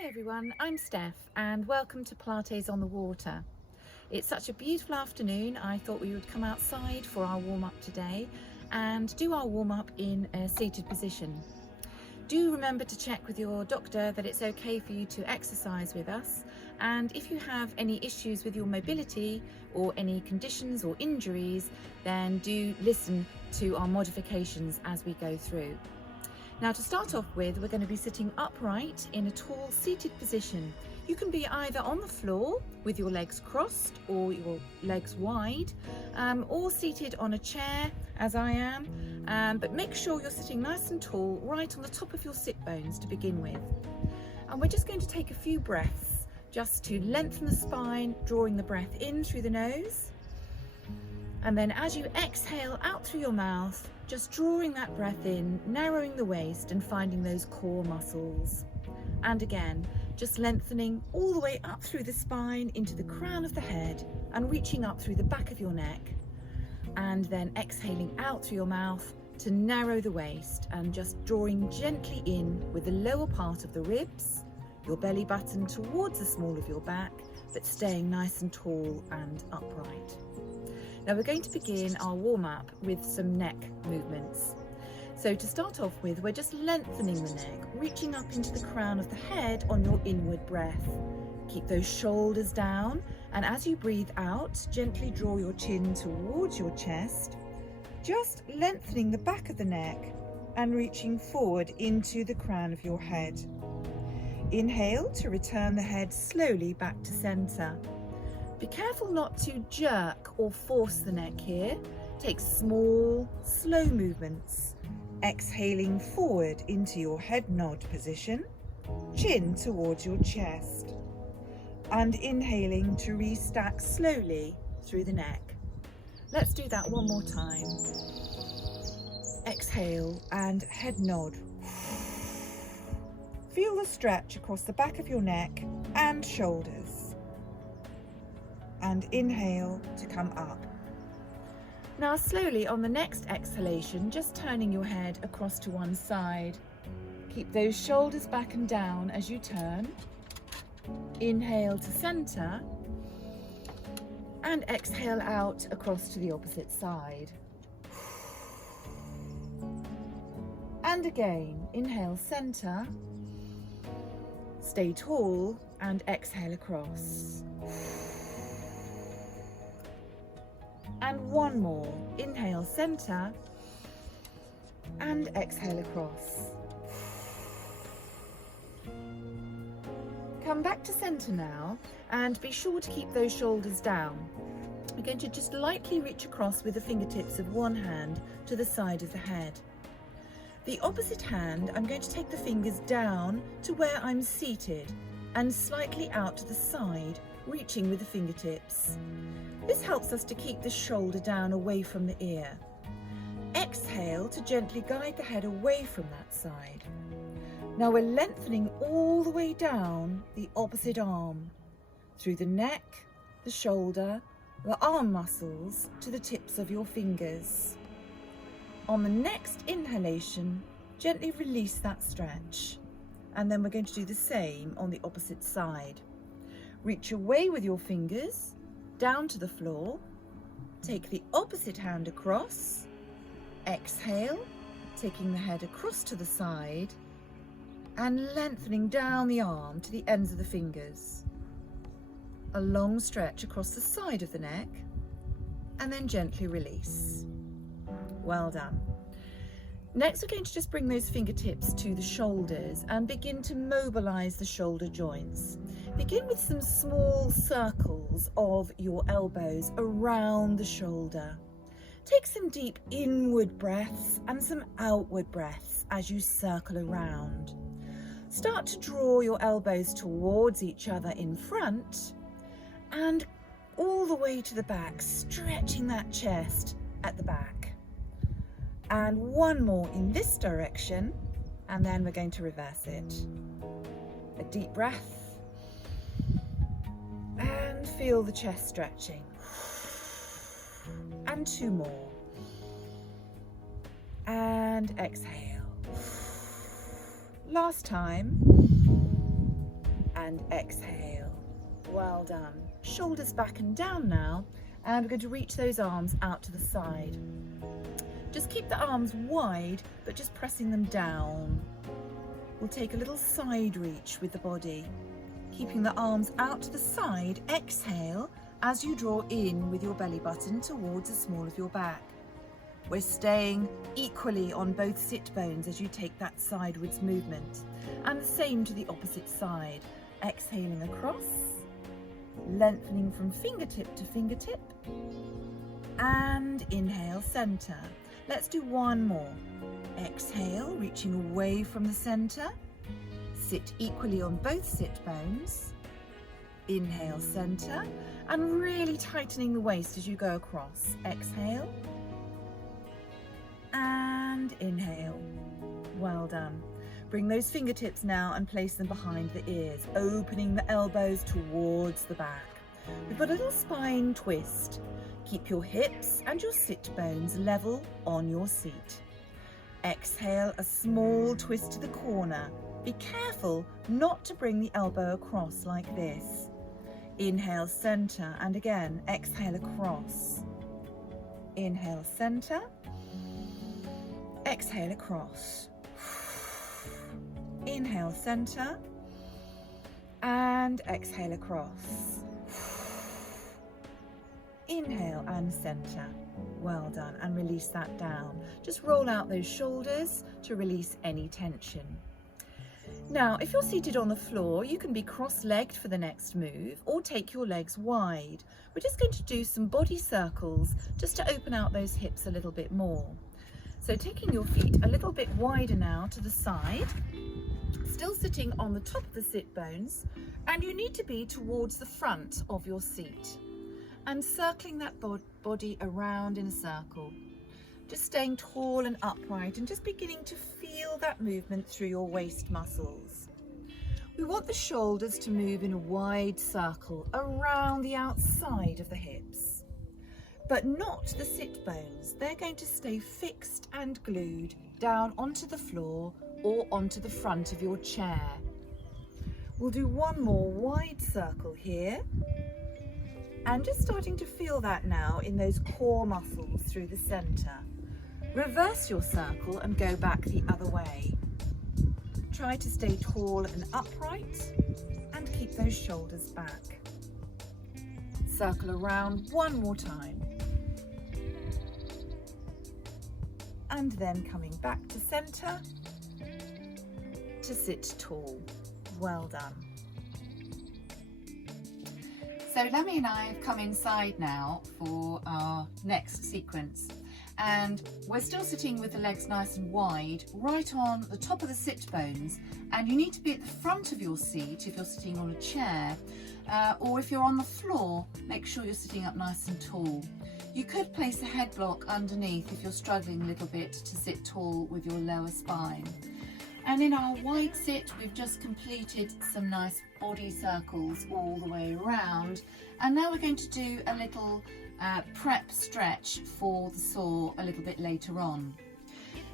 Hi everyone, I'm Steph and welcome to Pilates on the Water. It's such a beautiful afternoon. I thought we would come outside for our warm-up today and do our warm-up in a seated position. Do remember to check with your doctor that it's okay for you to exercise with us, and if you have any issues with your mobility or any conditions or injuries, then do listen to our modifications as we go through. Now, to start off with, we're going to be sitting upright in a tall seated position. You can be either on the floor with your legs crossed or your legs wide, or seated on a chair as I am, but make sure you're sitting nice and tall right on the top of your sit bones to begin with. And we're just going to take a few breaths just to lengthen the spine, drawing the breath in through the nose, and then as you exhale out through your mouth, just drawing that breath in, narrowing the waist and finding those core muscles. And again, just lengthening all the way up through the spine into the crown of the head and reaching up through the back of your neck. And then exhaling out through your mouth to narrow the waist and just drawing gently in with the lower part of the ribs, your belly button towards the small of your back, but staying nice and tall and upright. Now we're going to begin our warm-up with some neck movements. So to start off with, we're just lengthening the neck, reaching up into the crown of the head on your inward breath. Keep those shoulders down, and as you breathe out, gently draw your chin towards your chest, just lengthening the back of the neck and reaching forward into the crown of your head. Inhale to return the head slowly back to center. Be careful not to jerk or force the neck here. Take small, slow movements. Exhaling forward into your head nod position, chin towards your chest. And inhaling to restack slowly through the neck. Let's do that one more time. Exhale and head nod. Feel the stretch across the back of your neck and shoulders. And inhale to come up. Now slowly on the next exhalation, just turning your head across to one side. Keep those shoulders back and down as you turn. Inhale to center and exhale out across to the opposite side. And again, inhale center, stay tall and exhale across. And one more. Inhale center and exhale across. Come back to center now and be sure to keep those shoulders down. We're going to just lightly reach across with the fingertips of one hand to the side of the head. The opposite hand, I'm going to take the fingers down to where I'm seated and slightly out to the side, reaching with the fingertips. This helps us to keep the shoulder down away from the ear. Exhale to gently guide the head away from that side. Now we're lengthening all the way down the opposite arm, through the neck, the shoulder, the arm muscles to the tips of your fingers. On the next inhalation, gently release that stretch. And then we're going to do the same on the opposite side. Reach away with your fingers, down to the floor. Take the opposite hand across. Exhale, taking the head across to the side and lengthening down the arm to the ends of the fingers. A long stretch across the side of the neck and then gently release. Well done. Next, we're going to just bring those fingertips to the shoulders and begin to mobilize the shoulder joints. Begin with some small circles of your elbows around the shoulder. Take some deep inward breaths and some outward breaths as you circle around. Start to draw your elbows towards each other in front and all the way to the back, stretching that chest at the back. And one more in this direction, and then we're going to reverse it. A deep breath. And feel the chest stretching. And two more. And exhale. Last time. and exhale. Well done. Shoulders back and down now, and we're going to reach those arms out to the side. Just keep the arms wide, but just pressing them down. We'll take a little side reach with the body. Keeping the arms out to the side, exhale as you draw in with your belly button towards the small of your back. We're staying equally on both sit bones as you take that sidewards movement. And the same to the opposite side. Exhaling across, lengthening from fingertip to fingertip, and inhale, center. Let's do one more. Exhale, reaching away from the center. Sit equally on both sit bones. Inhale, center, and really tightening the waist as you go across. Exhale, and inhale. Well done. Bring those fingertips now and place them behind the ears, opening the elbows towards the back. We've got a little spine twist. Keep your hips and your sit bones level on your seat. Exhale, a small twist to the corner. Be careful not to bring the elbow across like this. Inhale, center, and again, exhale across. Inhale, center. Exhale across. Inhale, center, and exhale across. Inhale and center. Well done, and release that down. Just roll out those shoulders to release any tension. Now, if you're seated on the floor, you can be cross-legged for the next move or take your legs wide. We're just going to do some body circles just to open out those hips a little bit more. So taking your feet a little bit wider now to the side, still sitting on the top of the sit bones, and you need to be towards the front of your seat and circling that body around in a circle. Just staying tall and upright and just beginning to feel that movement through your waist muscles. We want the shoulders to move in a wide circle around the outside of the hips, but not the sit bones. They're going to stay fixed and glued down onto the floor or onto the front of your chair. We'll do one more wide circle here, and just starting to feel that now in those core muscles through the center. Reverse your circle and go back the other way. Try to stay tall and upright and keep those shoulders back. Circle around one more time. And then coming back to center to sit tall. Well done. So Lemmy and I have come inside now for our next sequence, and we're still sitting with the legs nice and wide, right on the top of the sit bones, and you need to be at the front of your seat if you're sitting on a chair, or if you're on the floor, make sure you're sitting up nice and tall. You could place a head block underneath if you're struggling a little bit to sit tall with your lower spine. And in our wide sit, we've just completed some nice body circles all the way around. And now we're going to do a little prep stretch for the saw a little bit later on.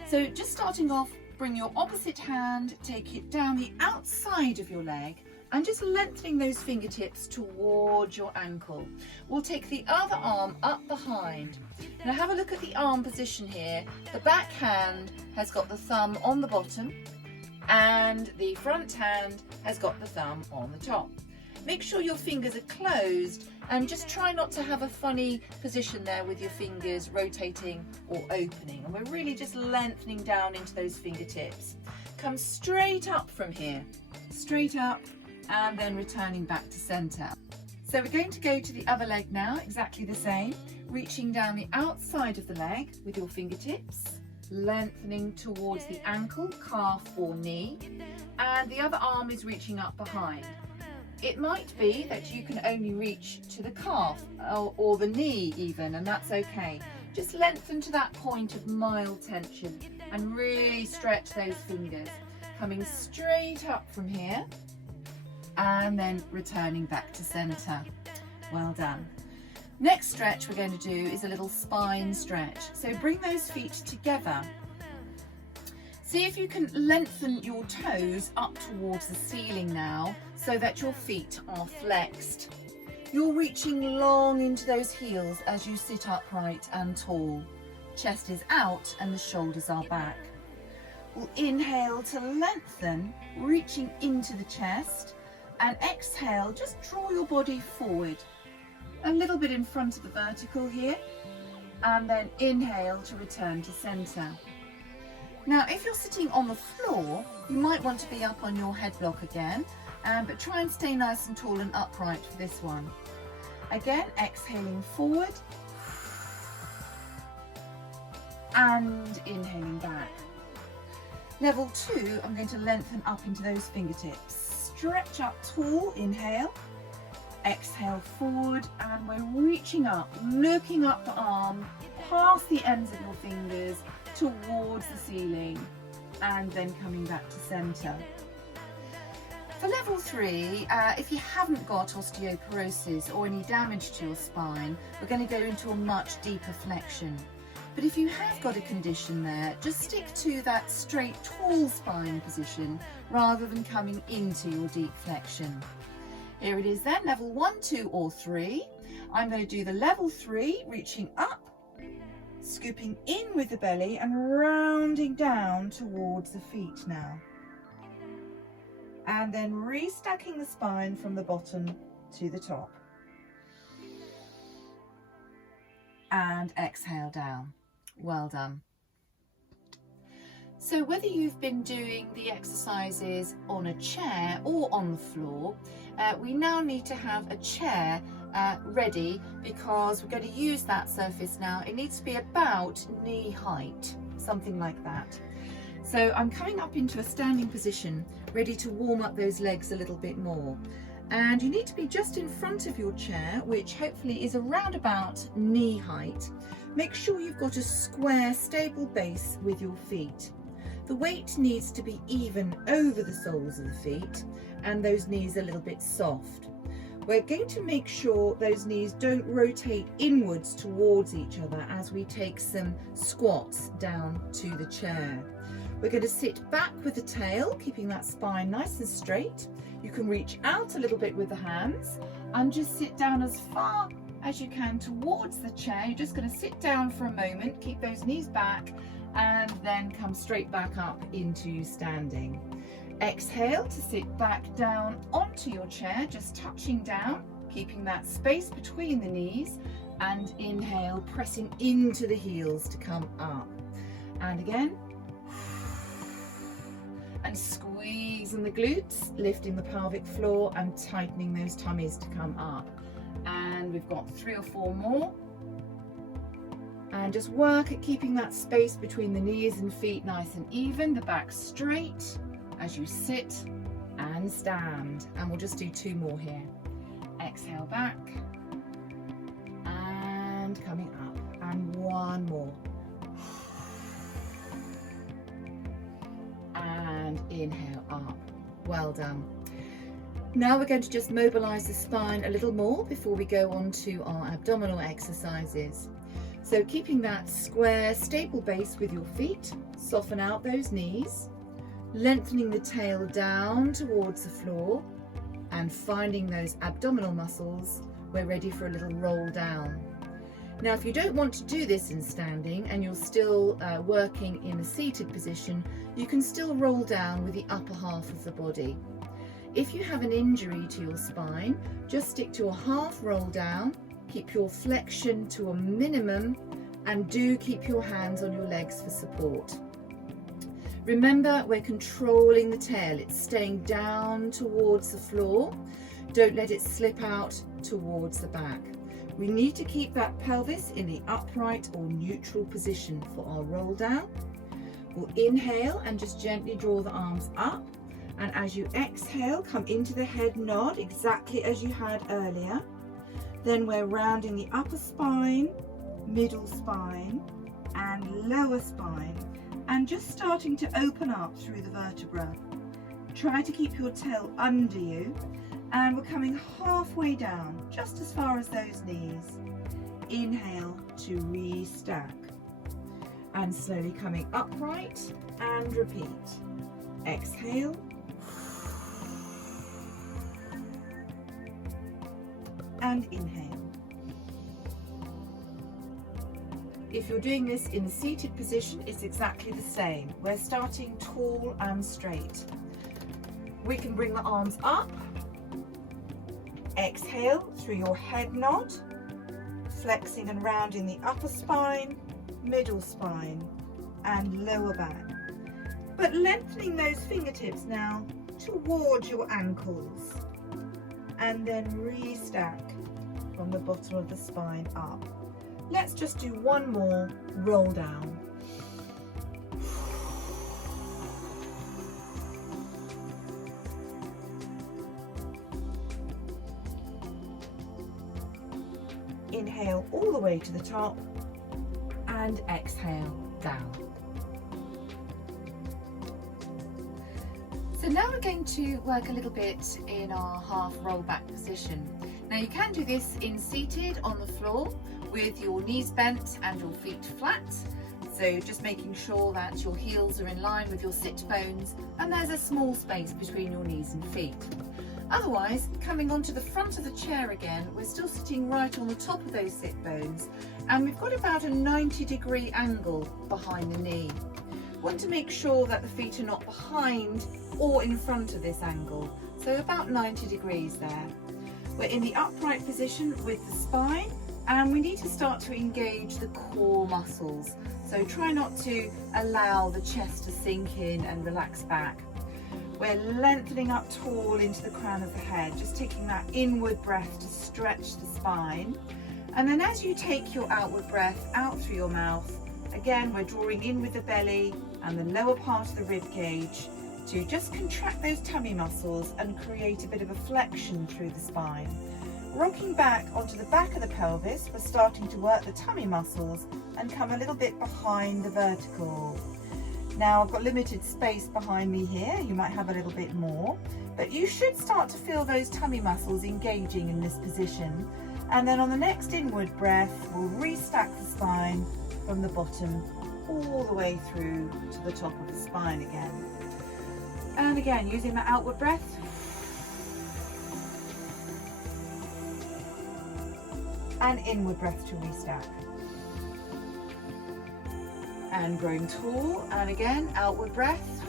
So just starting off, bring your opposite hand, take it down the outside of your leg, and just lengthening those fingertips towards your ankle. We'll take the other arm up behind. Now have a look at the arm position here. The back hand has got the thumb on the bottom, and the front hand has got the thumb on the top. Make sure your fingers are closed, and just try not to have a funny position there with your fingers rotating or opening. And we're really just lengthening down into those fingertips. Come straight up from here, straight up, and then returning back to center. So we're going to go to the other leg now, exactly the same, reaching down the outside of the leg with your fingertips, lengthening towards the ankle, calf or knee, and the other arm is reaching up behind. It might be that you can only reach to the calf or the knee even, and that's okay. Just lengthen to that point of mild tension and really stretch those fingers, coming straight up from here and then returning back to center. Well done. Next stretch we're going to do is a little spine stretch. So bring those feet together. See if you can lengthen your toes up towards the ceiling now so that your feet are flexed. You're reaching long into those heels as you sit upright and tall. Chest is out and the shoulders are back. We'll inhale to lengthen, reaching into the chest, and exhale, just draw your body forward. A little bit in front of the vertical here, and then inhale to return to center. Now, if you're sitting on the floor, you might want to be up on your head block again, but try and stay nice and tall and upright for this one. Again, exhaling forward and inhaling back. Level 2, I'm going to lengthen up into those fingertips. Stretch up tall, inhale. Exhale forward, and we're reaching up, looking up the arm, past the ends of your fingers towards the ceiling, and then coming back to center. For level 3, if you haven't got osteoporosis or any damage to your spine, we're going to go into a much deeper flexion. But if you have got a condition there, just stick to that straight, tall spine position rather than coming into your deep flexion. Here it is then, level 1, 2 or 3. I'm going to do the level 3, reaching up, scooping in with the belly and rounding down towards the feet now. And then restacking the spine from the bottom to the top. And exhale down. Well done. So whether you've been doing the exercises on a chair or on the floor, we now need to have a chair ready because we're going to use that surface now. It needs to be about knee height, something like that. So I'm coming up into a standing position, ready to warm up those legs a little bit more. And you need to be just in front of your chair, which hopefully is around about knee height. Make sure you've got a square, stable base with your feet. The weight needs to be even over the soles of the feet and those knees a little bit soft. We're going to make sure those knees don't rotate inwards towards each other as we take some squats down to the chair. We're going to sit back with the tail, keeping that spine nice and straight. You can reach out a little bit with the hands and just sit down as far as you can towards the chair. You're just going to sit down for a moment, keep those knees back, and then come straight back up into standing. Exhale to sit back down onto your chair, just touching down, keeping that space between the knees, and inhale, pressing into the heels to come up. And again, and squeezing the glutes, lifting the pelvic floor and tightening those tummies to come up. And we've got 3 or 4 more. And just work at keeping that space between the knees and feet nice and even, the back straight as you sit and stand. And we'll just do 2 more here. Exhale back and coming up, and 1 more. And inhale up. Well done. Now we're going to just mobilize the spine a little more before we go on to our abdominal exercises. So keeping that square, stable base with your feet, soften out those knees, lengthening the tail down towards the floor and finding those abdominal muscles. We're ready for a little roll down. Now, if you don't want to do this in standing and you're still working in a seated position, you can still roll down with the upper half of the body. If you have an injury to your spine, just stick to a half roll down, keep your flexion to a minimum, and do keep your hands on your legs for support. Remember, we're controlling the tail. It's staying down towards the floor. Don't let it slip out towards the back. We need to keep that pelvis in the upright or neutral position for our roll down. We'll inhale and just gently draw the arms up. And as you exhale, come into the head nod exactly as you had earlier. Then we're rounding the upper spine, middle spine, and lower spine, and just starting to open up through the vertebra. Try to keep your tail under you, and we're coming halfway down, just as far as those knees. Inhale to restack. and slowly coming upright, and repeat. Exhale. And inhale. If you're doing this in a seated position, it's exactly the same. We're starting tall and straight. We can bring the arms up. Exhale through your head nod, flexing and rounding the upper spine, middle spine, and lower back. But lengthening those fingertips now towards your ankles. And then restack from the bottom of the spine up. Let's just do one more roll down. Inhale all the way to the top and exhale down. So now we're going to work a little bit in our half roll back position. Now you can do this in seated on the floor with your knees bent and your feet flat. So just making sure that your heels are in line with your sit bones and there's a small space between your knees and feet. Otherwise, coming onto the front of the chair again, we're still sitting right on the top of those sit bones and we've got about a 90-degree angle behind the knee. Want to make sure that the feet are not behind or in front of this angle, so about 90 degrees there. We're in the upright position with the spine and we need to start to engage the core muscles. So try not to allow the chest to sink in and relax back. We're lengthening up tall into the crown of the head, just taking that inward breath to stretch the spine. And then as you take your outward breath out through your mouth, again, we're drawing in with the belly and the lower part of the rib cage to just contract those tummy muscles and create a bit of a flexion through the spine. Rocking back onto the back of the pelvis, we're starting to work the tummy muscles and come a little bit behind the vertical. Now I've got limited space behind me here, you might have a little bit more, but you should start to feel those tummy muscles engaging in this position. And then on the next inward breath, we'll restack the spine from the bottom all the way through to the top of the spine again. And again, using that outward breath. And inward breath to restack. And growing tall, and again, outward breath.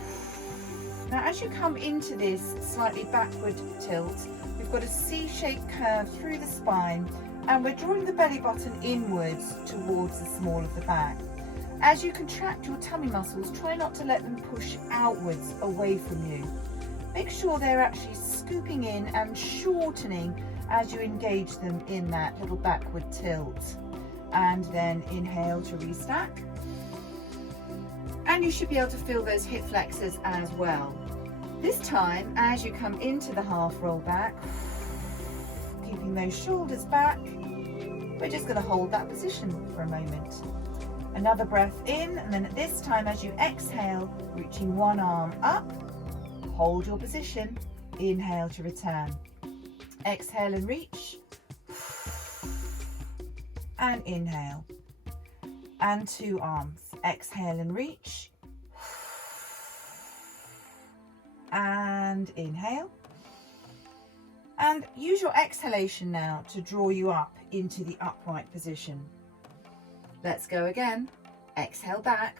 Now as you come into this slightly backward tilt, we've got a C-shaped curve through the spine and we're drawing the belly button inwards towards the small of the back. As you contract your tummy muscles, try not to let them push outwards away from you. Make sure they're actually scooping in and shortening as you engage them in that little backward tilt. And then inhale to restack. And you should be able to feel those hip flexors as well. This time, as you come into the half roll back, keeping those shoulders back, we're just going to hold that position for a moment. Another breath in, and then at this time as you exhale, reaching one arm up, hold your position, inhale to return. Exhale and reach, and inhale. And two arms, exhale and reach, and inhale. And use your exhalation now to draw you up into the upright position. Let's go again. Exhale back.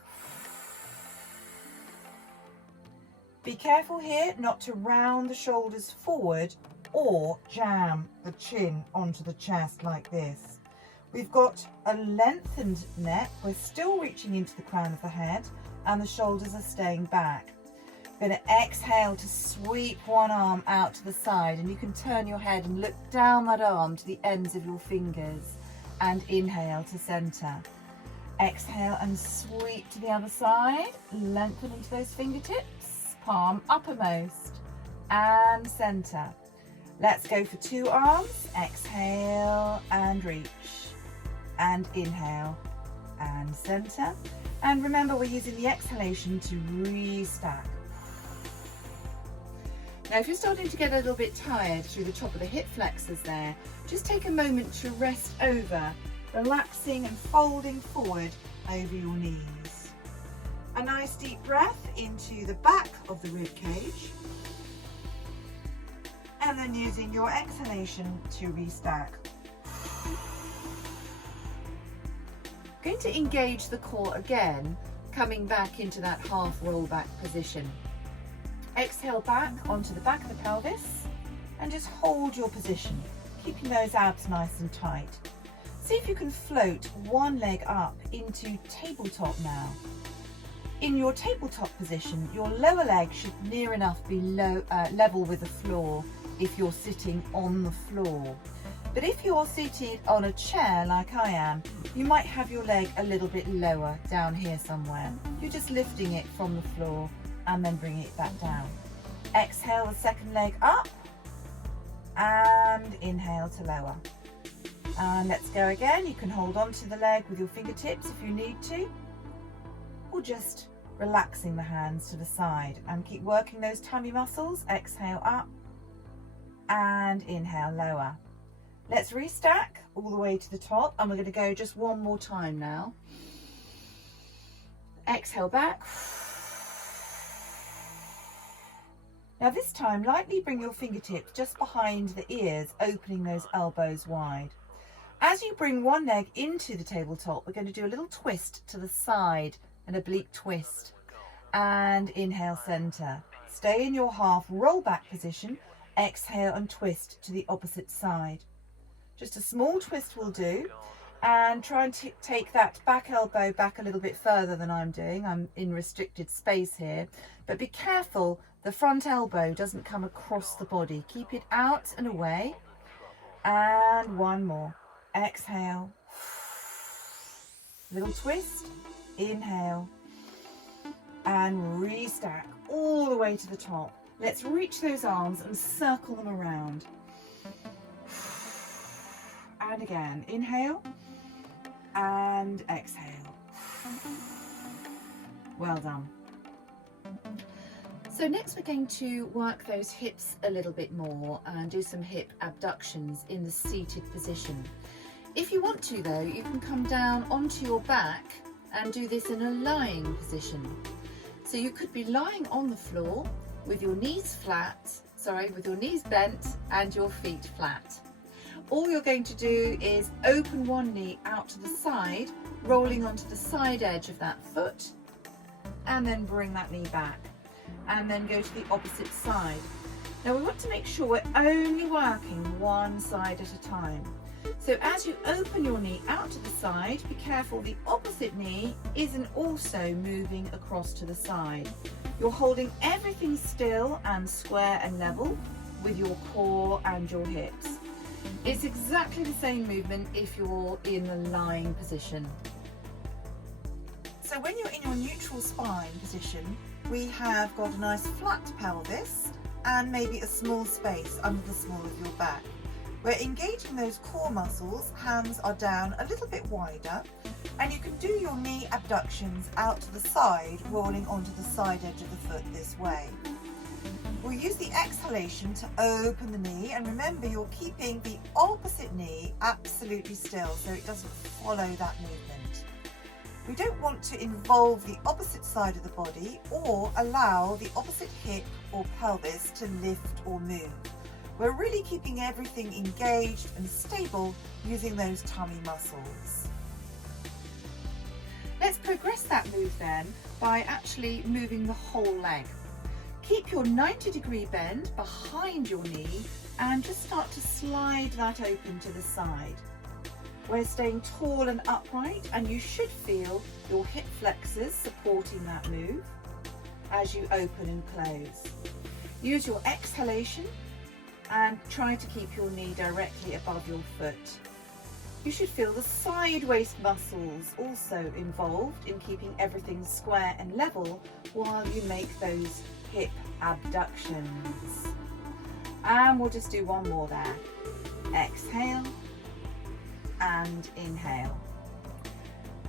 Be careful here not to round the shoulders forward or jam the chin onto the chest like this. We've got a lengthened neck. We're still reaching into the crown of the head and the shoulders are staying back. We're going to exhale to sweep one arm out to the side, and you can turn your head and look down that arm to the ends of your fingers, and inhale to center. Exhale and sweep to the other side, lengthen into those fingertips, palm uppermost and center. Let's go for two arms. Exhale and reach, and inhale and center. And remember, we're using the exhalation to restack. Now, if you're starting to get a little bit tired through the top of the hip flexors there, just take a moment to rest over, relaxing and folding forward over your knees. A nice deep breath into the back of the rib cage. And then using your exhalation to restack. Going to engage the core again, coming back into that half roll back position. Exhale back onto the back of the pelvis and just hold your position, keeping those abs nice and tight. See if you can float one leg up into tabletop now. In your tabletop position, your lower leg should near enough be level with the floor if you're sitting on the floor. But if you're seated on a chair like I am, you might have your leg a little bit lower down here somewhere. You're just lifting it from the floor and then bringing it back down. Exhale the second leg up and inhale to lower. And let's go again. You can hold on to the leg with your fingertips if you need to, or just relaxing the hands to the side and keep working those tummy muscles. Exhale up and inhale lower. Let's restack all the way to the top, and we're going to go just one more time now. Exhale back. Now this time, lightly bring your fingertips just behind the ears, opening those elbows wide. As you bring one leg into the tabletop, we're going to do a little twist to the side, an oblique twist. And inhale center. Stay in your half roll back position. Exhale and twist to the opposite side. Just a small twist will do, and try and take that back elbow back a little bit further than I'm doing. I'm in restricted space here, but be careful the front elbow doesn't come across the body. Keep it out and away. And one more. Exhale. Little twist. Inhale. And restack all the way to the top. Let's reach those arms and circle them around. And again, inhale and exhale. Well done. So next we're going to work those hips a little bit more and do some hip abductions in the seated position. If you want to though, you can come down onto your back and do this in a lying position. So you could be lying on the floor with your knees bent and your feet flat. All you're going to do is open one knee out to the side, rolling onto the side edge of that foot, and then bring that knee back, and then go to the opposite side. Now we want to make sure we're only working one side at a time. So as you open your knee out to the side, be careful the opposite knee isn't also moving across to the side. You're holding everything still and square and level with your core and your hips. It's exactly the same movement if you're in the lying position. So when you're in your neutral spine position, we have got a nice flat pelvis and maybe a small space under the small of your back. We're engaging those core muscles, hands are down a little bit wider, and you can do your knee abductions out to the side, rolling onto the side edge of the foot this way. We'll use the exhalation to open the knee, and remember you're keeping the opposite knee absolutely still so it doesn't follow that movement. We don't want to involve the opposite side of the body or allow the opposite hip or pelvis to lift or move. We're really keeping everything engaged and stable using those tummy muscles. Let's progress that move then by actually moving the whole leg. Keep your 90-degree bend behind your knee and just start to slide that open to the side. We're staying tall and upright, and you should feel your hip flexors supporting that move as you open and close. Use your exhalation and try to keep your knee directly above your foot. You should feel the side waist muscles also involved in keeping everything square and level while you make those hip abductions. And we'll just do one more there. Exhale and inhale.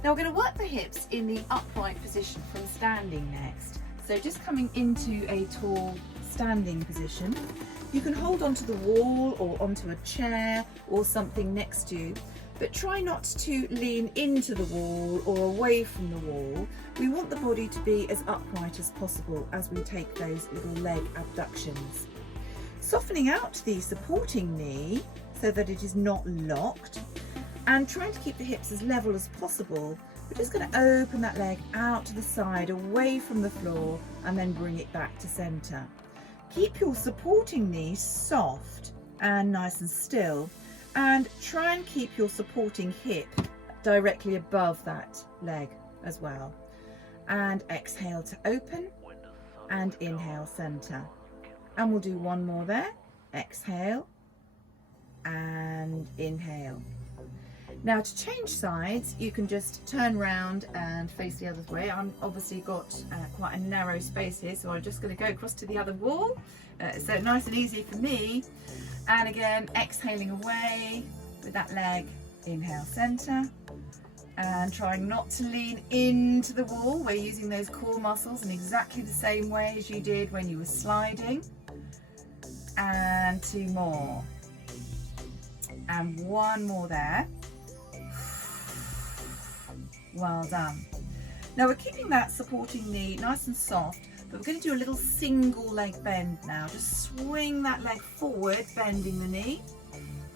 Now we're going to work the hips in the upright position from standing next. So just coming into a tall standing position. You can hold onto the wall or onto a chair or something next to you, but try not to lean into the wall or away from the wall. We want the body to be as upright as possible as we take those little leg abductions. Softening out the supporting knee so that it is not locked, and trying to keep the hips as level as possible. We're just going to open that leg out to the side, away from the floor, and then bring it back to centre. Keep your supporting knee soft and nice and still, and try and keep your supporting hip directly above that leg as well. And exhale to open, and inhale centre. And we'll do one more there. Exhale and inhale. Now to change sides, you can just turn round and face the other way. I'm obviously got quite a narrow space here, so I'm just going to go across to the other wall. So nice and easy for me. And again, exhaling away with that leg. Inhale centre, and trying not to lean into the wall. We're using those core muscles in exactly the same way as you did when you were sliding. And two more. And one more there. Well done. Now we're keeping that supporting knee nice and soft, but we're going to do a little single leg bend now. Just swing that leg forward, bending the knee,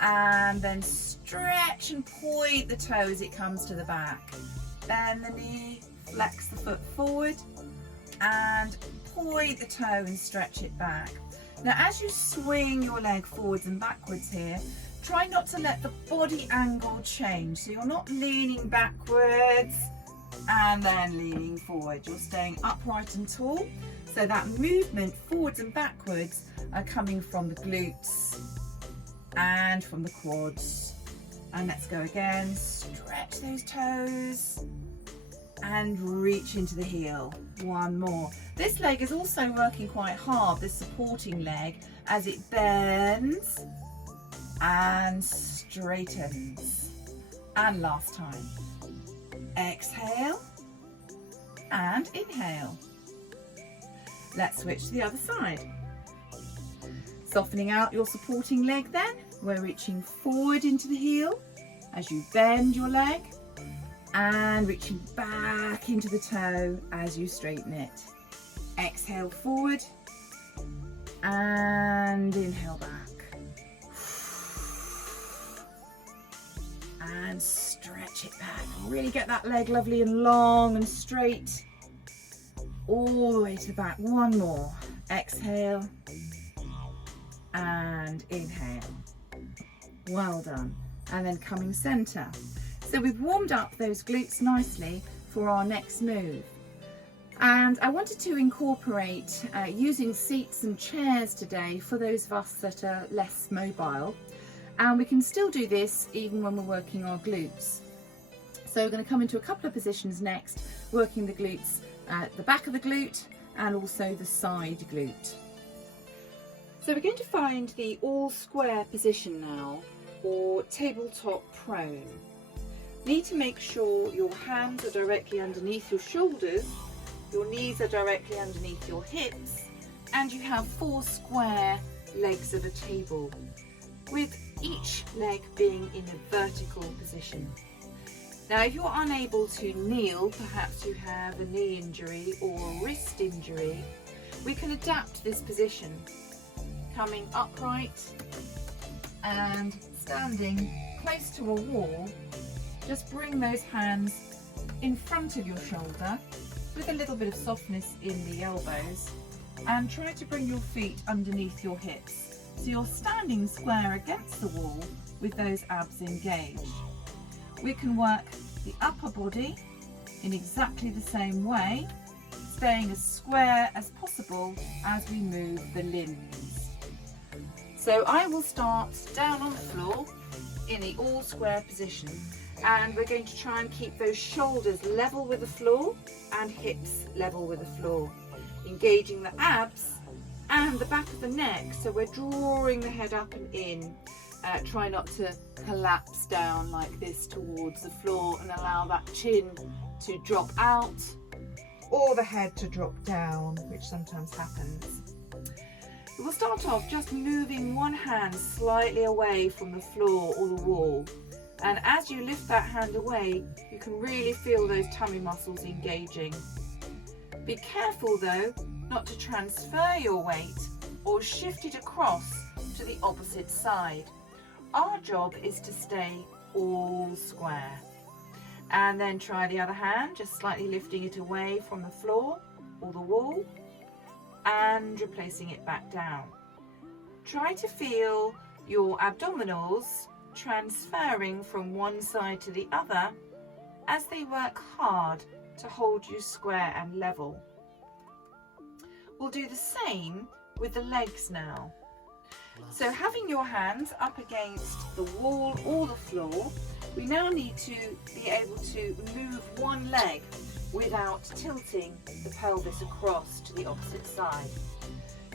and then stretch and point the toe as it comes to the back. Bend the knee, flex the foot forward, and point the toe and stretch it back. Now as you swing your leg forwards and backwards here, try not to let the body angle change. So you're not leaning backwards and then leaning forward. You're staying upright and tall. So that movement forwards and backwards are coming from the glutes and from the quads. And let's go again. Stretch those toes and reach into the heel. One more. This leg is also working quite hard, this supporting leg, as it bends and straightens. And last time. Exhale and inhale. Let's switch to the other side. Softening out your supporting leg then. We're reaching forward into the heel as you bend your leg, and reaching back into the toe as you straighten it. Exhale forward and inhale back. And stretch it back. Really get that leg lovely and long and straight all the way to the back. One more. Exhale and inhale. Well done. And then coming center. So we've warmed up those glutes nicely for our next move. And I wanted to incorporate using seats and chairs today for those of us that are less mobile. And we can still do this even when we're working our glutes. So we're going to come into a couple of positions next, working the glutes at the back of the glute and also the side glute. So we're going to find the all square position now, or tabletop prone. Need to make sure your hands are directly underneath your shoulders, your knees are directly underneath your hips, and you have 4 square legs of a table, with each leg being in a vertical position. Now if you're unable to kneel, perhaps you have a knee injury or a wrist injury, we can adapt this position, coming upright and standing close to a wall. Just bring those hands in front of your shoulder with a little bit of softness in the elbows, and try to bring your feet underneath your hips. So you're standing square against the wall with those abs engaged. We can work the upper body in exactly the same way, staying as square as possible as we move the limbs. So I will start down on the floor in the all square position, and we're going to try and keep those shoulders level with the floor and hips level with the floor, engaging the abs and the back of the neck. So we're drawing the head up and in. Try not to collapse down like this towards the floor, and allow that chin to drop out or the head to drop down, which sometimes happens. We'll start off just moving one hand slightly away from the floor or the wall, And as you lift that hand away, you can really feel those tummy muscles engaging. Be careful though not to transfer your weight or shift it across to the opposite side. Our job is to stay all square. And then try the other hand, just slightly lifting it away from the floor or the wall and replacing it back down. Try to feel your abdominals transferring from one side to the other as they work hard to hold you square and level. We'll do the same with the legs now. So having your hands up against the wall or the floor, we now need to be able to move one leg without tilting the pelvis across to the opposite side.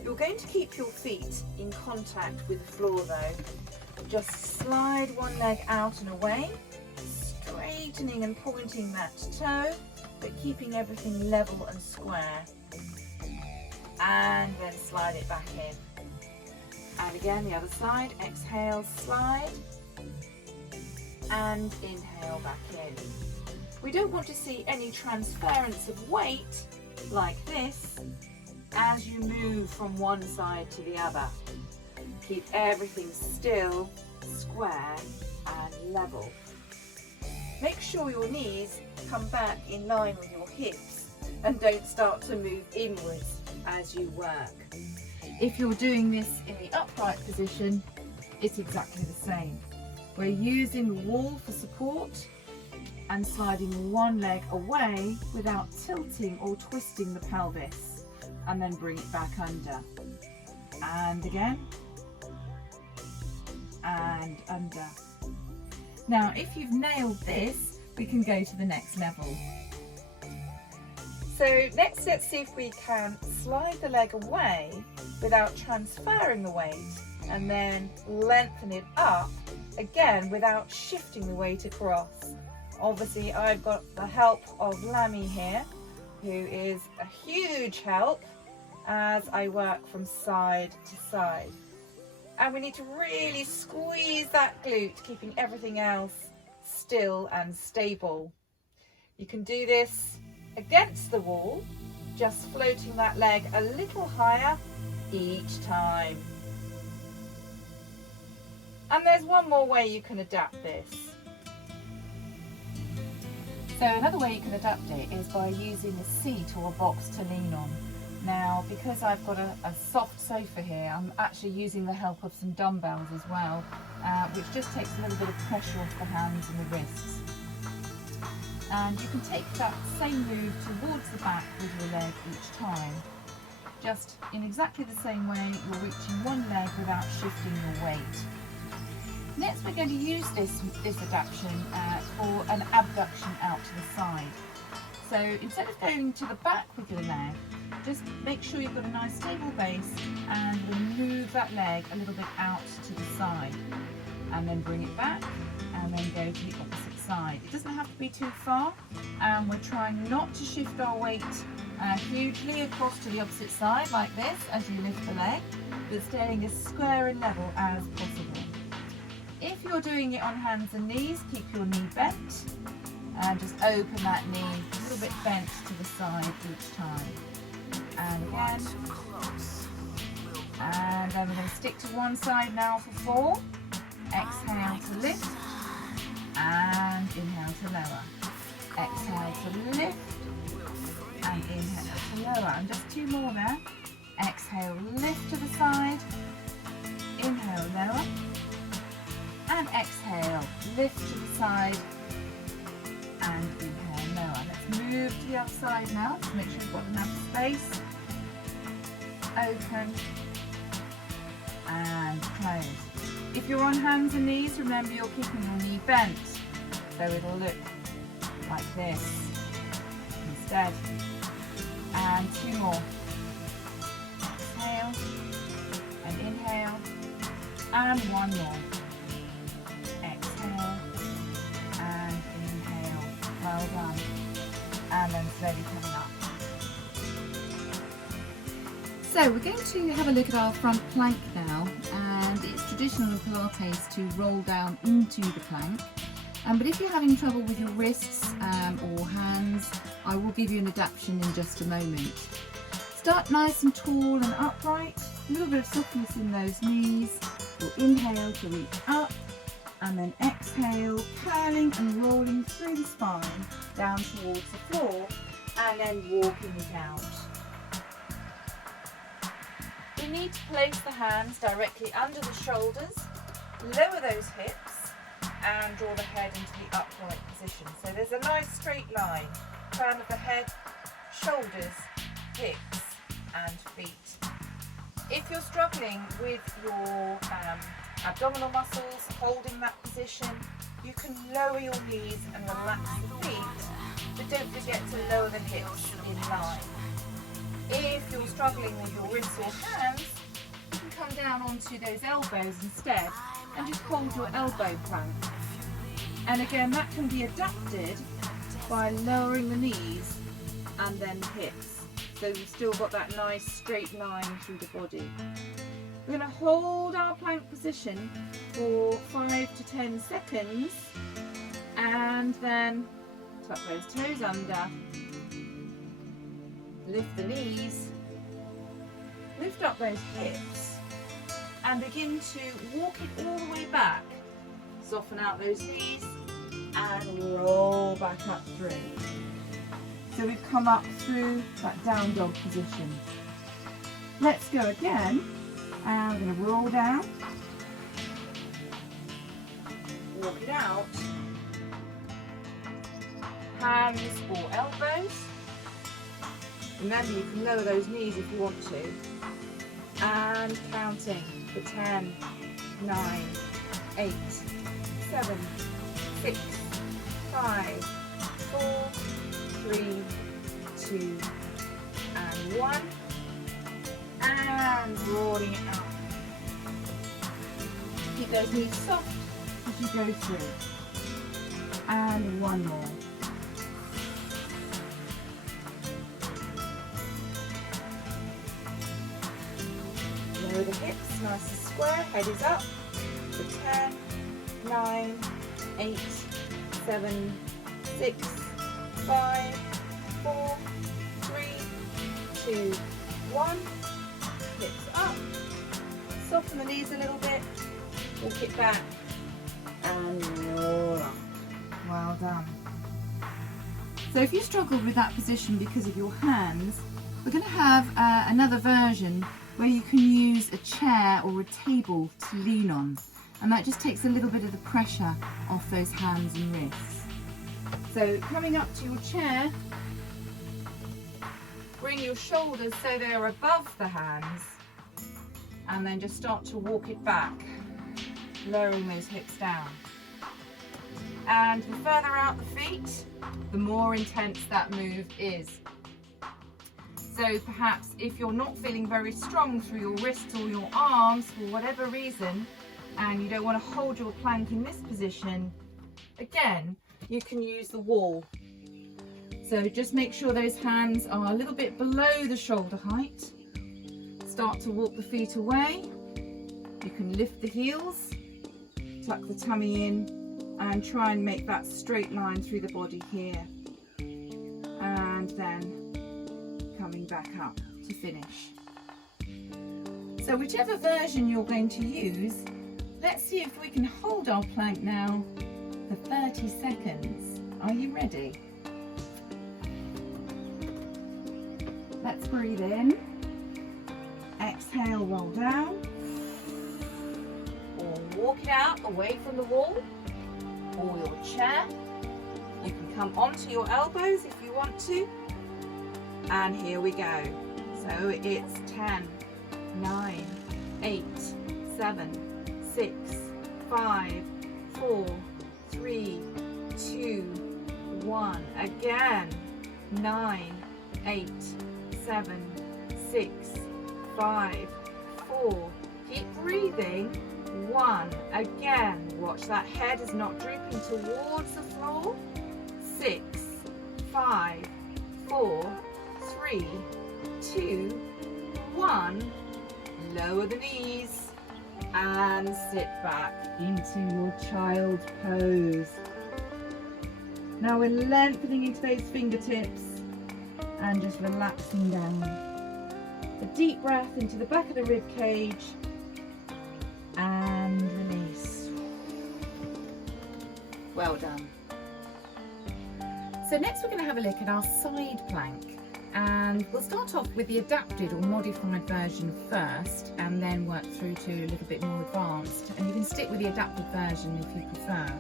You're going to keep your feet in contact with the floor though. Just slide one leg out and away, straightening and pointing that toe, but keeping everything level and square. And then slide it back in. And again, the other side, exhale, slide, and inhale back in. We don't want to see any transference of weight like this as you move from one side to the other. Keep everything still, square and level. Make sure your knees come back in line with your hips and don't start to move inwards as you work. If you're doing this in the upright position, it's exactly the same. We're using the wall for support and sliding one leg away without tilting or twisting the pelvis, and then bring it back under. And again, and under. Now, if you've nailed this, we can go to the next level. So next, let's see if we can slide the leg away without transferring the weight, and then lengthen it up again without shifting the weight across. Obviously, I've got the help of Lammy here, who is a huge help as I work from side to side. And we need to really squeeze that glute, keeping everything else still and stable. You can do this against the wall, just floating that leg a little higher each time. And there's one more way you can adapt this. So another way you can adapt it is by using a seat or a box to lean on. Now, because I've got a soft sofa here, I'm actually using the help of some dumbbells as well, which just takes a little bit of pressure off the hands and the wrists. And you can take that same move towards the back with your leg each time. Just in exactly the same way, you're reaching one leg without shifting your weight. Next, we're going to use this adaptation for an abduction out to the side. So instead of going to the back with your leg, just make sure you've got a nice stable base, and we'll move that leg a little bit out to the side, and then bring it back, and then go to the opposite side. It doesn't have to be too far, and we're trying not to shift our weight hugely across to the opposite side like this as you lift the leg, but staying as square and level as possible. If you're doing it on hands and knees, keep your knee bent and just open that knee a little bit bent to the side each time. And again. And then we're going to stick to one side now for 4. Exhale to lift and inhale to lower. Exhale to lift and inhale to lower. And just 2 more there. Exhale, lift to the side. Inhale, lower. And exhale, lift to the side and inhale, lower. Let's move to the other side now to make sure you've got enough space. Open and close. If you're on hands and knees, remember you're keeping your knee bent, so it'll look like this instead. And 2 more. Exhale and inhale, and 1 more. Exhale and inhale. Well done. And then slowly coming up. So we're going to have a look at our front plank now, and it's traditional in Pilates to roll down into the plank. But if you're having trouble with your wrists or hands, I will give you an adaptation in just a moment. Start nice and tall and upright, a little bit of softness in those knees. We'll inhale to reach up and then exhale, curling and rolling through the spine down towards the floor and then walking it out. We need to place the hands directly under the shoulders, lower those hips and draw the head into the upright position. So there's a nice straight line, crown of the head, shoulders, hips and feet. If you're struggling with your abdominal muscles, holding that position, you can lower your knees and relax the feet, but don't forget to lower the hips in line. If you're struggling with your wrists or hands, you can come down onto those elbows instead and just hold your elbow plank. And again, that can be adapted by lowering the knees and then the hips. So we've still got that nice straight line through the body. We're going to hold our plank position for 5 to 10 seconds and then tuck those toes under, lift the knees, lift up those hips and begin to walk it all the way back. Soften out those knees and roll back up through. So we've come up through that down dog position. Let's go again. And we're going to roll down, walk it out, hands or elbows. Remember, you can lower those knees if you want to. And counting for 10, 9, 8, 7, 6, 5, 4, 3, 2, and 1. And rolling it out. Keep those knees soft as you go through. And one more. Lower the hips, nice and square, head is up. For 10, 9, 8, 7, 6, 5, 4, 3, 2, 1. Hips up, soften the knees a little bit, walk it back and roll up. Well done. So if you struggle with that position because of your hands, we're going to have another version where you can use a chair or a table to lean on, and that just takes a little bit of the pressure off those hands and wrists. So coming up to your chair, bring your shoulders so they're above the hands and then just start to walk it back, lowering those hips down. And the further out the feet, the more intense that move is. So perhaps if you're not feeling very strong through your wrists or your arms for whatever reason, and you don't want to hold your plank in this position, again, you can use the wall. So just make sure those hands are a little bit below the shoulder height. Start to walk the feet away. You can lift the heels, tuck the tummy in, and try and make that straight line through the body here. And then coming back up to finish. So whichever version you're going to use, let's see if we can hold our plank now for 30 seconds. Are you ready? Let's breathe in, exhale, roll down, or walk it out away from the wall or your chair. You can come onto your elbows if you want to, and here we go. So it's 10, 9, 8, 7, 6, 5, 4, 3, 2, 1. Again, 9, 8, 7, 6, 5, 4. Keep breathing. 1. Again, watch that head is not drooping towards the floor. 6, 5, 4, 3, 2, 1. Lower the knees and sit back into your child pose. Now we're lengthening into those fingertips and just relaxing down. A deep breath into the back of the rib cage and release. Well done. So next we're going to have a look at our side plank, and we'll start off with the adapted or modified version first and then work through to a little bit more advanced, and you can stick with the adapted version if you prefer.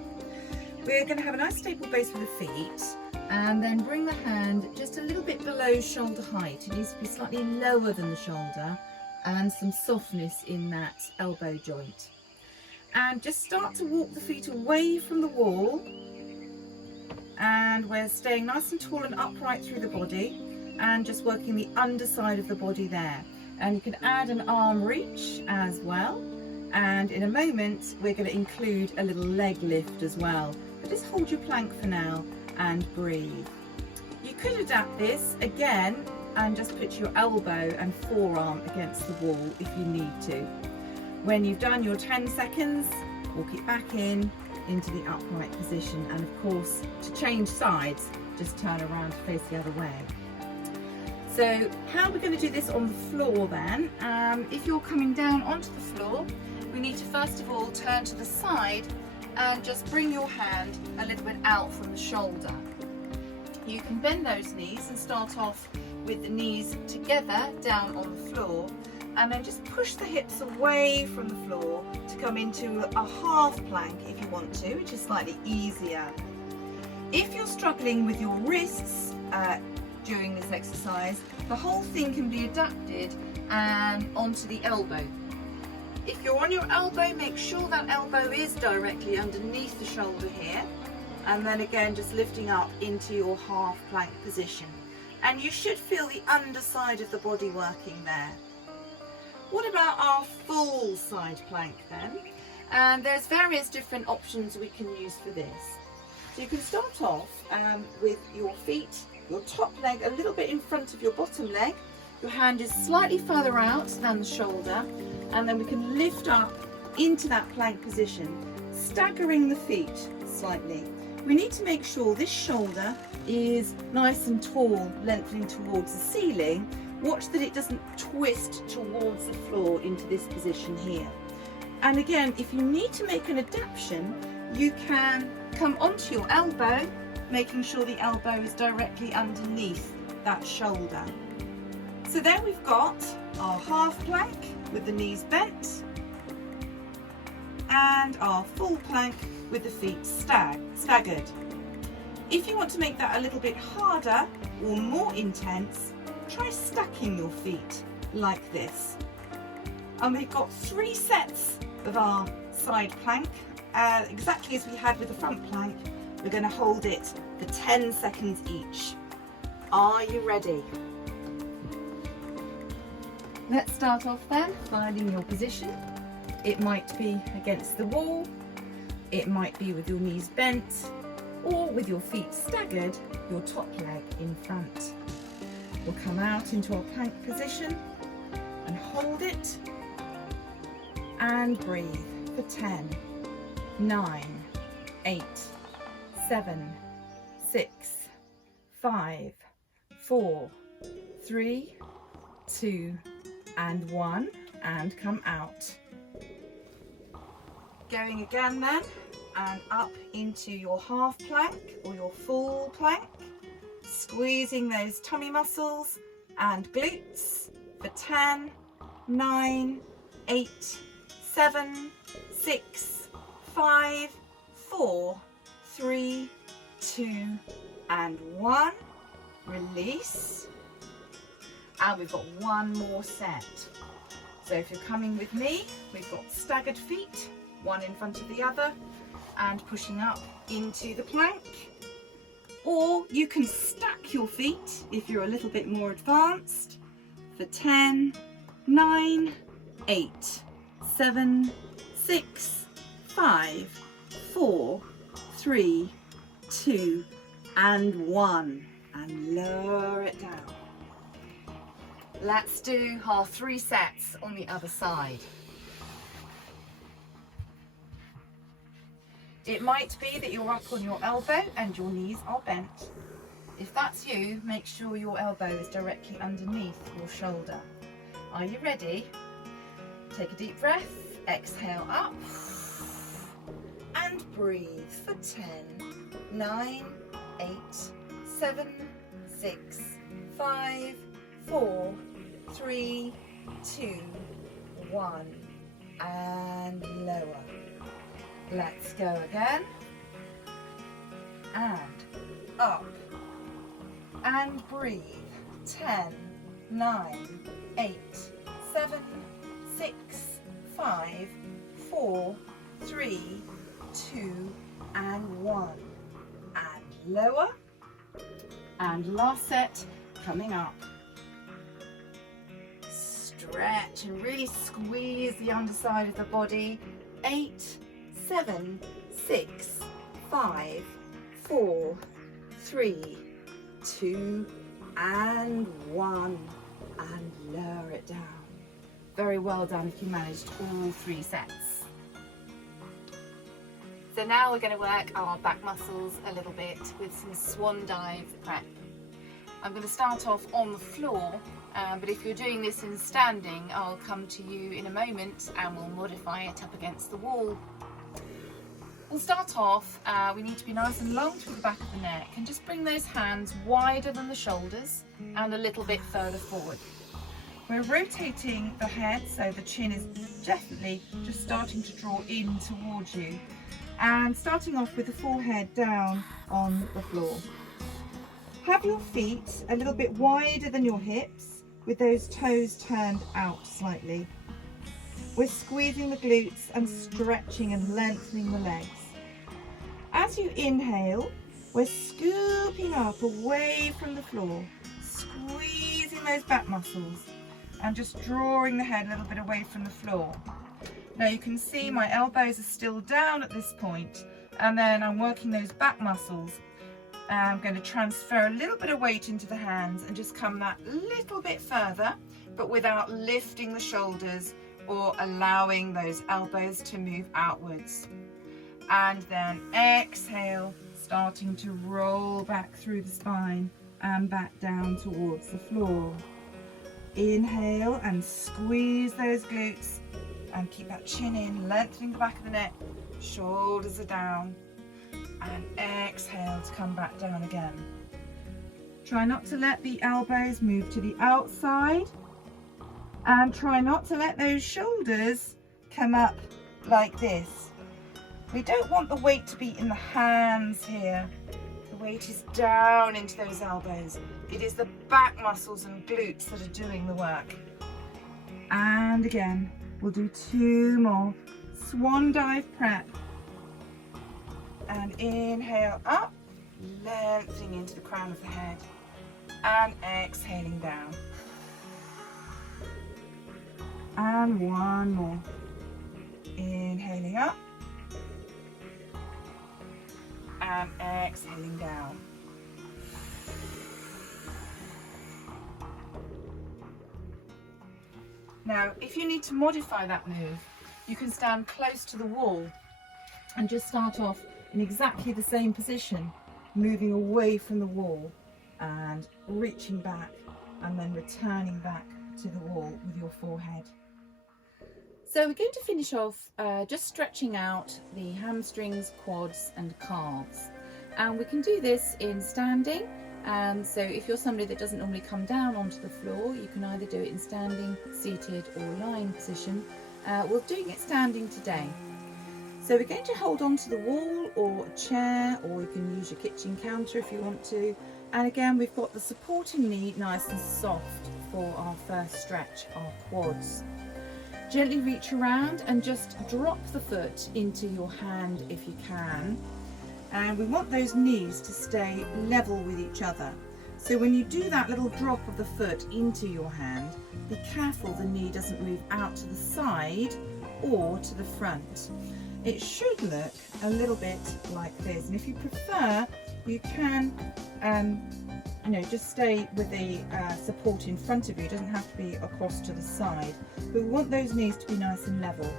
We're going to have a nice stable base for the feet and then bring the hand just a little bit below shoulder height. It needs to be slightly lower than the shoulder and some softness in that elbow joint. And just start to walk the feet away from the wall, and we're staying nice and tall and upright through the body and just working the underside of the body there. And you can add an arm reach as well, and in a moment we're going to include a little leg lift as well. But just hold your plank for now and breathe. You could adapt this again and just put your elbow and forearm against the wall if you need to. When you've done your 10 seconds, walk it back in into the upright position, and of course to change sides just turn around to face the other way. So how we're going to do this on the floor then, if you're coming down onto the floor, we need to first of all turn to the side and just bring your hand a little bit out from the shoulder. You can bend those knees and start off with the knees together down on the floor, and then just push the hips away from the floor to come into a half plank if you want to, which is slightly easier. If you're struggling with your wrists during this exercise, the whole thing can be adapted and onto the elbow. If you're on your elbow, make sure that elbow is directly underneath the shoulder here, and then again just lifting up into your half plank position. And you should feel the underside of the body working there. What about our full side plank then? And there's various different options we can use for this. So you can start off with your feet, your top leg a little bit in front of your bottom leg. Your hand is slightly further out than the shoulder, and then we can lift up into that plank position, staggering the feet slightly. We need to make sure this shoulder is nice and tall, lengthening towards the ceiling. Watch that it doesn't twist towards the floor into this position here. And again, if you need to make an adaptation, you can come onto your elbow, making sure the elbow is directly underneath that shoulder. So there we've got our half plank with the knees bent, and our full plank with the feet staggered. If you want to make that a little bit harder or more intense, try stacking your feet like this. And we've got 3 sets of our side plank, exactly as we had with the front plank. We're going to hold it for 10 seconds each. Are you ready? Let's start off then, finding your position. It might be against the wall, it might be with your knees bent, or with your feet staggered, your top leg in front. We'll come out into our plank position and hold it and breathe for 10, 9, 8, 7, 6, 5, 4, 3, 2, and 1, and come out. Going again then, and up into your half plank or your full plank, squeezing those tummy muscles and glutes for 10, 9, 8, 7, 6, 5, 4, 3, 2, and 1. Release. And we've got one more set. So if you're coming with me, we've got staggered feet, one in front of the other, and pushing up into the plank. Or you can stack your feet if you're a little bit more advanced for 10, 9, 8, 7, 6, 5, 4, 3, 2, and 1. And lower it down. Let's do our 3 sets on the other side. It might be that you're up on your elbow and your knees are bent. If that's you, make sure your elbow is directly underneath your shoulder. Are you ready? Take a deep breath, exhale up, and breathe for 10, 9, 8, 7, 6, 5, 4, 3, 2, 1, and lower. Let's go again, and up, and breathe, 10, 9, 8, 7, 6, 5, 4, 3, 2, and 1, and lower, and last set, coming up. Stretch and really squeeze the underside of the body, 8, 7, 6, 5, 4, 3, 2, and 1, and lower it down. Very well done if you managed all 3 sets. So now we're going to work our back muscles a little bit with some swan dive prep. I'm going to start off on the floor, but if you're doing this in standing, I'll come to you in a moment and we'll modify it up against the wall. We'll start off, we need to be nice and long through the back of the neck and just bring those hands wider than the shoulders and a little bit further forward. We're rotating the head so the chin is definitely just starting to draw in towards you, and starting off with the forehead down on the floor. Have your feet a little bit wider than your hips with those toes turned out slightly. We're squeezing the glutes and stretching and lengthening the legs. As you inhale, we're scooping up away from the floor, squeezing those back muscles and just drawing the head a little bit away from the floor. Now you can see my elbows are still down at this point, and then I'm working those back muscles. I'm going to transfer a little bit of weight into the hands and just come that little bit further, but without lifting the shoulders or allowing those elbows to move outwards. And then exhale, starting to roll back through the spine and back down towards the floor. Inhale and squeeze those glutes and keep that chin in, lengthening the back of the neck, shoulders are down, and exhale to come back down again. Try not to let the elbows move to the outside, and try not to let those shoulders come up like this. We don't want the weight to be in the hands here. The weight is down into those elbows. It is the back muscles and glutes that are doing the work. And again, we'll do 2 more. Swan dive prep. And inhale up, lengthening into the crown of the head. And exhaling down. And 1 more. Inhaling up. And exhaling down. Now, if you need to modify that move, you can stand close to the wall and just start off in exactly the same position, moving away from the wall and reaching back and then returning back to the wall with your forehead. So we're going to finish off just stretching out the hamstrings, quads and calves. And we can do this in standing. So if you're somebody that doesn't normally come down onto the floor, you can either do it in standing, seated or lying position. We're doing it standing today. So we're going to hold on to the wall or a chair, or you can use your kitchen counter if you want to. And again, we've got the supporting knee nice and soft for our first stretch, our quads. Gently reach around and just drop the foot into your hand if you can. And we want those knees to stay level with each other. So when you do that little drop of the foot into your hand, be careful the knee doesn't move out to the side or to the front. It should look a little bit like this. And if you prefer, you can just stay with the support in front of you. It doesn't have to be across to the side. But we want those knees to be nice and level.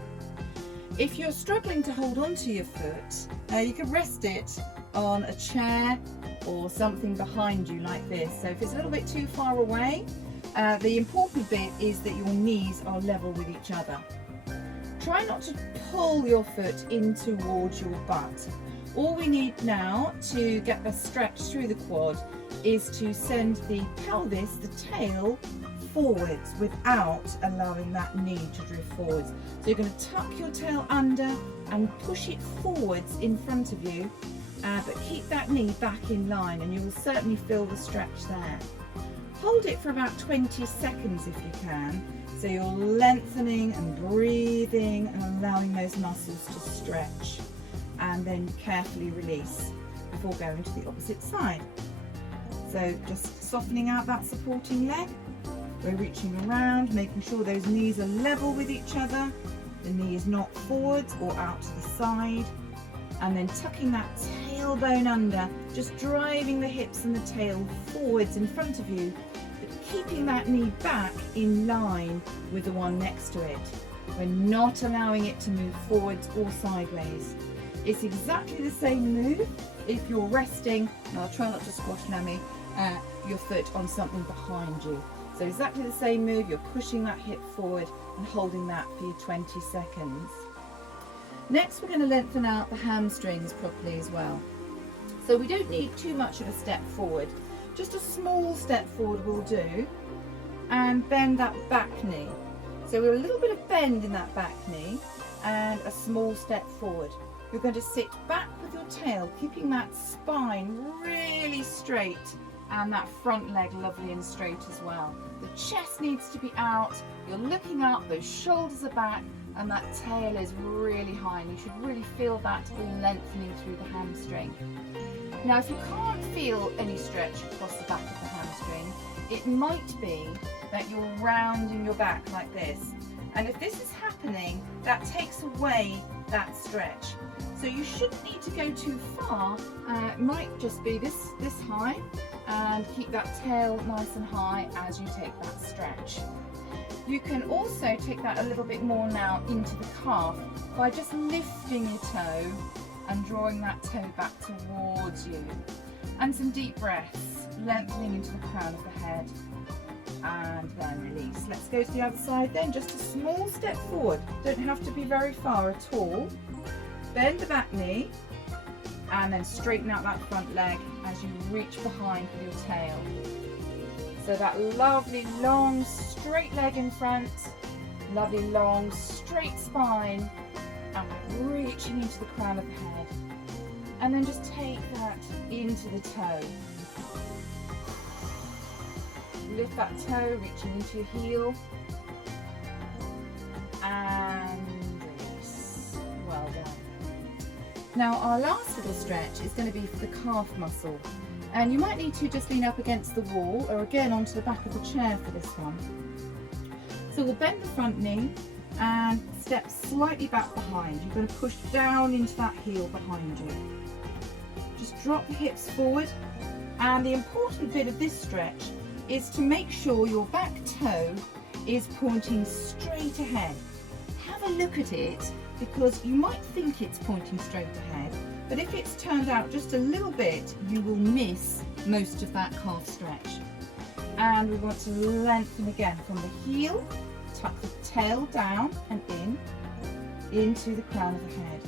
If you're struggling to hold on to your foot, you can rest it on a chair or something behind you like this. So if it's a little bit too far away, the important bit is that your knees are level with each other. Try not to pull your foot in towards your butt. All we need now to get the stretch through the quad is to send the pelvis, the tail, forwards without allowing that knee to drift forwards. So you're going to tuck your tail under and push it forwards in front of you, but keep that knee back in line, and you will certainly feel the stretch there. Hold it for about 20 seconds if you can, so you're lengthening and breathing and allowing those muscles to stretch, and then carefully release before going to the opposite side. So just softening out that supporting leg. We're reaching around, making sure those knees are level with each other. The knee is not forwards or out to the side. And then tucking that tailbone under, just driving the hips and the tail forwards in front of you, but keeping that knee back in line with the one next to it. We're not allowing it to move forwards or sideways. It's exactly the same move if you're resting, and I'll try not to squash Lemmy, your foot on something behind you. So exactly the same move, you're pushing that hip forward and holding that for your 20 seconds. Next, we're going to lengthen out the hamstrings properly as well. So we don't need too much of a step forward, just a small step forward will do, and bend that back knee. So we're a little bit of bend in that back knee and a small step forward. You're going to sit back with your tail, keeping that spine really straight and that front leg lovely and straight as well. The chest needs to be out, you're looking up, those shoulders are back, and that tail is really high, and you should really feel that lengthening through the hamstring. Now if you can't feel any stretch across the back of the hamstring, it might be that you're rounding your back like this. And if this is happening, that takes away that stretch. So you shouldn't need to go too far. It might just be this high, and keep that tail nice and high as you take that stretch. You can also take that a little bit more now into the calf by just lifting your toe and drawing that toe back towards you. And some deep breaths, lengthening into the crown of the head, and then release. Let's go to the other side then, just a small step forward. Don't have to be very far at all. Bend the back knee and then straighten out that front leg as you reach behind with your tail. So that lovely long straight leg in front, lovely long straight spine, and we're reaching into the crown of the head. And then just take that into the toe. Lift that toe, reaching into your heel, and release. Well done. Now our last little stretch is going to be for the calf muscle, and you might need to just lean up against the wall or again onto the back of the chair for this one. So we'll bend the front knee and step slightly back behind. You're going to push down into that heel behind you. Just drop the hips forward, and the important bit of this stretch is to make sure your back toe is pointing straight ahead. Have a look at it, because you might think it's pointing straight ahead, but if it's turned out just a little bit, you will miss most of that calf stretch. And we want to lengthen again from the heel, tuck the tail down and into the crown of the head.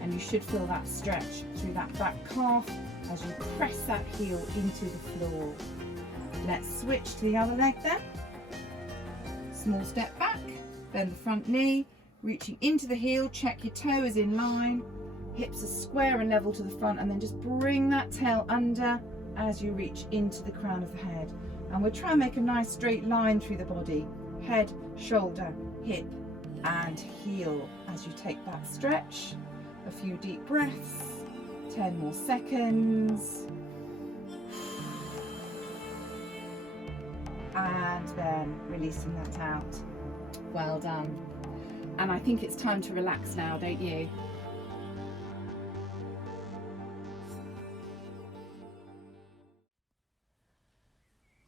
And you should feel that stretch through that back calf as you press that heel into the floor. Let's switch to the other leg then. Small step back, bend the front knee, reaching into the heel, check your toe is in line, hips are square and level to the front, and then just bring that tail under as you reach into the crown of the head. And we'll try and make a nice straight line through the body, head, shoulder, hip and heel as you take that stretch. A few deep breaths, 10 more seconds. And then releasing that out. Well done. And I think it's time to relax now, don't you?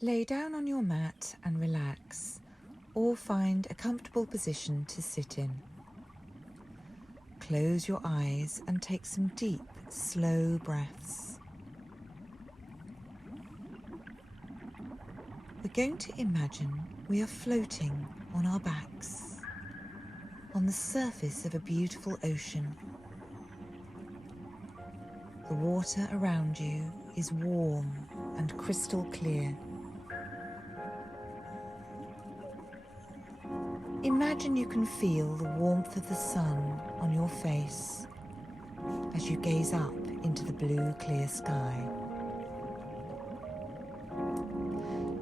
Lay down on your mat and relax, or find a comfortable position to sit in. close your eyes and take some deep, slow breaths. We're going to imagine we are floating on our backs on the surface of a beautiful ocean. The water around you is warm and crystal clear. Imagine you can feel the warmth of the sun on your face as you gaze up into the blue, clear sky.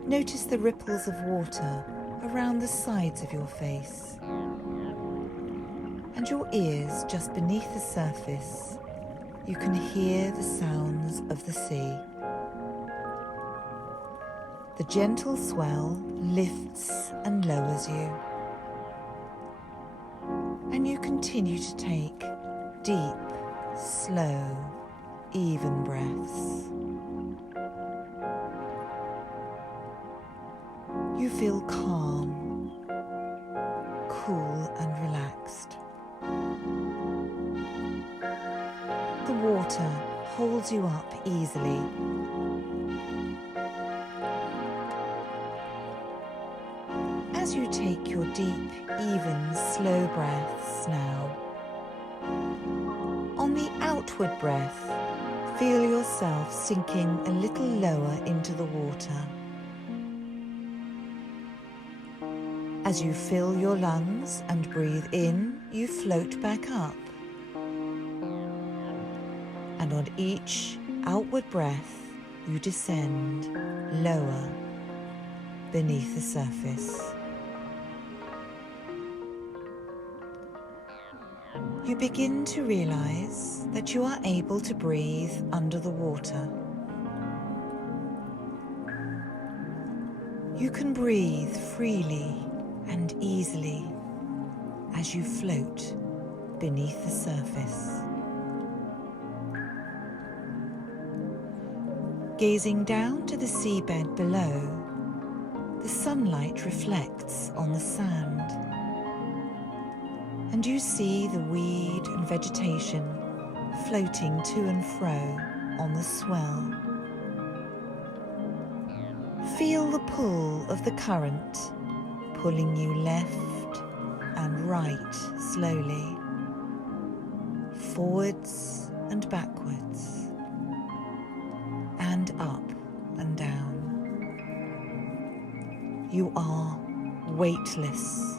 Notice the ripples of water around the sides of your face and your ears just beneath the surface. You can hear the sounds of the sea. The gentle swell lifts and lowers you, and you continue to take deep, slow, even breaths. You feel calm, cool and relaxed. The water holds you up easily. As you take your deep, even, slow breaths now, on the outward breath, feel yourself sinking a little lower into the water. As you fill your lungs and breathe in, you float back up. And on each outward breath, you descend lower beneath the surface. You begin to realize that you are able to breathe under the water. You can breathe freely and easily as you float beneath the surface. Gazing down to the seabed below, the sunlight reflects on the sand, and you see the weed and vegetation floating to and fro on the swell. Feel the pull of the current, pulling you left and right slowly, forwards and backwards, and up and down. You are weightless.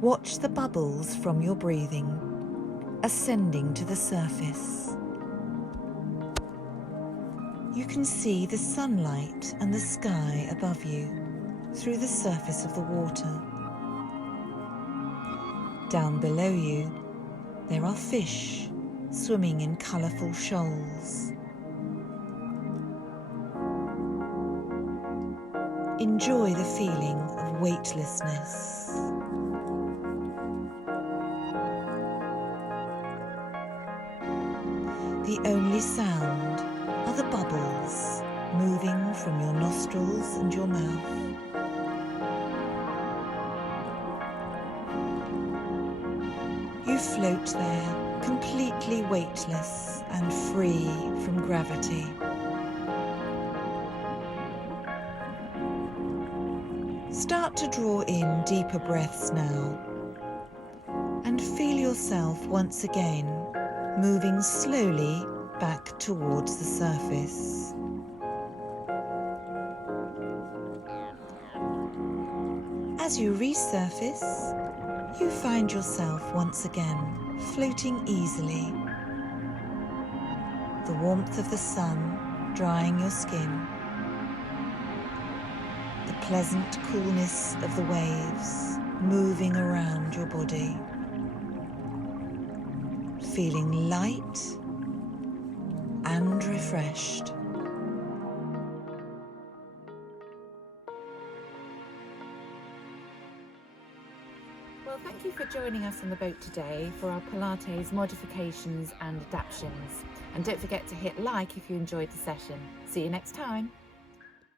Watch the bubbles from your breathing ascending to the surface. You can see the sunlight and the sky above you through the surface of the water. Down below you, there are fish swimming in colourful shoals. Enjoy the feeling of weightlessness. The only sound are the bubbles moving from your nostrils and your mouth. You float there, completely weightless and free from gravity. Start to draw in deeper breaths now, and feel yourself once again moving slowly back towards the surface. As you resurface, you find yourself once again floating easily. The warmth of the sun drying your skin, the pleasant coolness of the waves moving around your body, feeling light and refreshed. Well, thank you for joining us on the boat today for our Pilates modifications and adaptions. And don't forget to hit like if you enjoyed the session. See you next time.